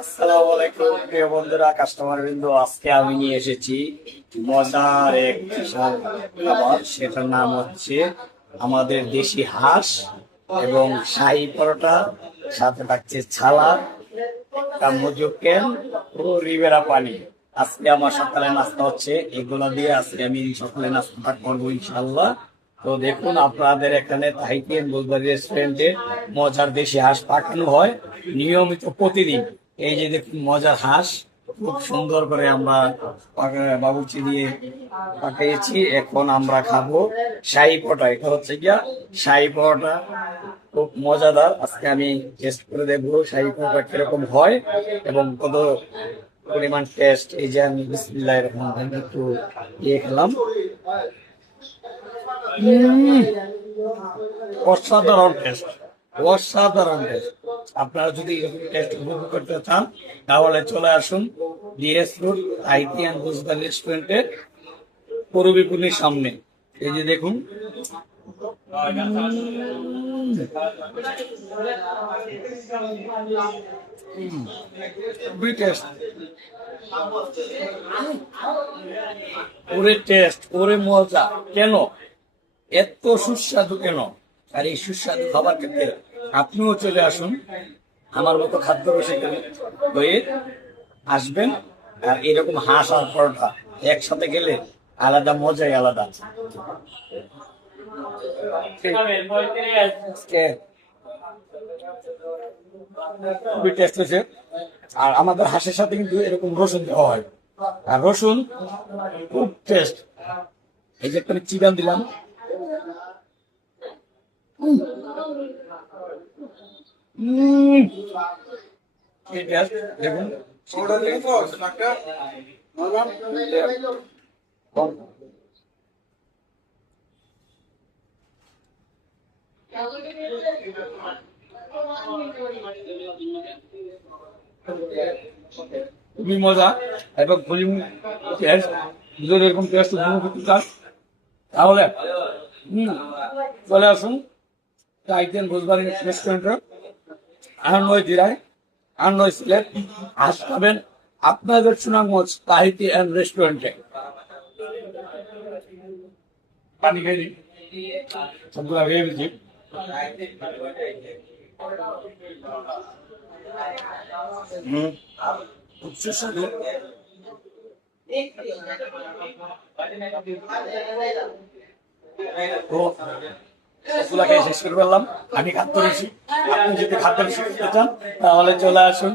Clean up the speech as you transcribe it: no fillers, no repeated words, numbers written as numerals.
আসসালামু আলাইকুম প্রিয় বন্ধুরা, কাস্টমার বিন্দু। আজকে আমি নিয়ে এসেছি মজার এক বিশাল খাবার। সেটার নাম হচ্ছে আমাদের দেশি হাঁস এবং শাহী পরোটা, সাথে থাকছে ছালা, মজুকেন ও রিবেরা পানি। আজকে আমার সকালে নাস্তা হচ্ছে এগুলো দিয়ে। আজকে আমি সকালে নাস্তাটা করবো ইনশাল্লাহ। তো দেখুন, আপনাদের এখানে তাহিতিয়ান বুলগারি রেস্টুরেন্টে মজার দেশি হাঁস পাকানো হয় নিয়মিত প্রতিদিন। এই যে দেখুন মজার হাঁস, খুব সুন্দর করে আমরা বাবুর্চি দিয়ে পাঠিয়েছি। এখন আমরা খাবো শাহী পরোটা। এটা হচ্ছে গিয়া শাহী পরোটা, খুব মজাদার। আজকে আমি টেস্ট করে দেখবো শাহী পরোটা কিরকম হয় এবং কত পরিমাণ টেস্ট। এই যে আমি বিসমিল্লাহির রহমানির রহিম একটু ইয়ে খেলাম। অসাধারণ টেস্ট, অসাধারণ টেস্ট। আপনারা যদি এরকম টেস্ট উপভোগ করতে চান তাহলে চলে আসুন ডিএস রোড তাহিতিয়ান বুলগারি রেস্টুরেন্টের পূর্বীপুলির সামনে। এই যে দেখুন, খুবই টেস্ট, ওরে টেস্ট, ওরে মজা। কেন এত সুস্বাদু কেন? আর এই সুস্বাদু খাবার খেতে আপনিও চলে আসুন, আমার মতো খাদ্য রসিক হয়ে আসবেন। আর এরকম হাঁস আর পরোটা একসাথে গেলে আলাদা মজাই আলাদা। খুবই টেস্ট হয়েছে। আর আমাদের হাঁসের সাথে কিন্তু এরকম রসুন দেওয়া হয়, আর রসুন খুব টেস্ট। এই যে একটা চিকেন দিলাম, এই টেস্ট দেখুন। খুবই মজা এবং খুবই টেস্ট। যদি এরকম টেস্ট উপভোগ করতে চান তাহলে চলে আসুন তাহিতিয়ান বুলগারি রেস্টুরেন্টে, 98 জিরায় 98 সিলেট। আসবেন আপনাদের সুনামগঞ্জ তাহিতিয়ান রেস্টুরেন্টে। পানি খেয়ে নিন, সবগুলা খেয়ে নিচ্ছি। খুব সুস্বাদু। তো সবগুলা খেয়ে শেষ করে ফেললাম। আমি খাদ্য রসিক, আপনি যদি খাদ্য রসিক খেতে চান তাহলে চলে আসুন